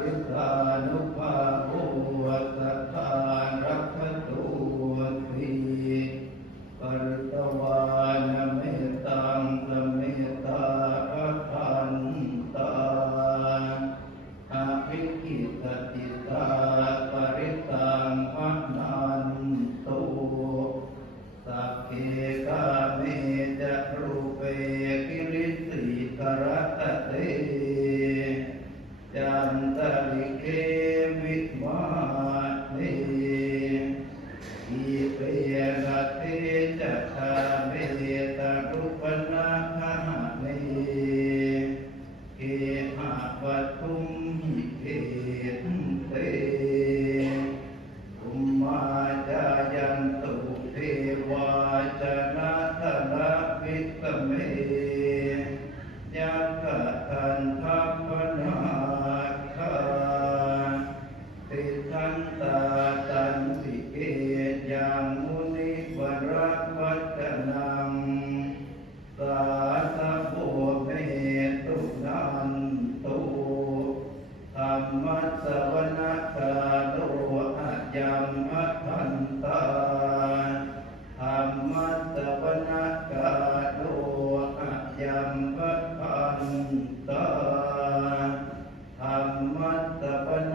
ริตานุภาโอวัตตารักขตุทีปริตวานเมตตังสเมตตาอัคันตาอภิกิตติ วิมาเนอิเปยกเตจัตตาเม สวนาสาโลอะยัมมะพันตาธรรมะสวนาสาโลอะยัมมะพันตาธรรมะสวน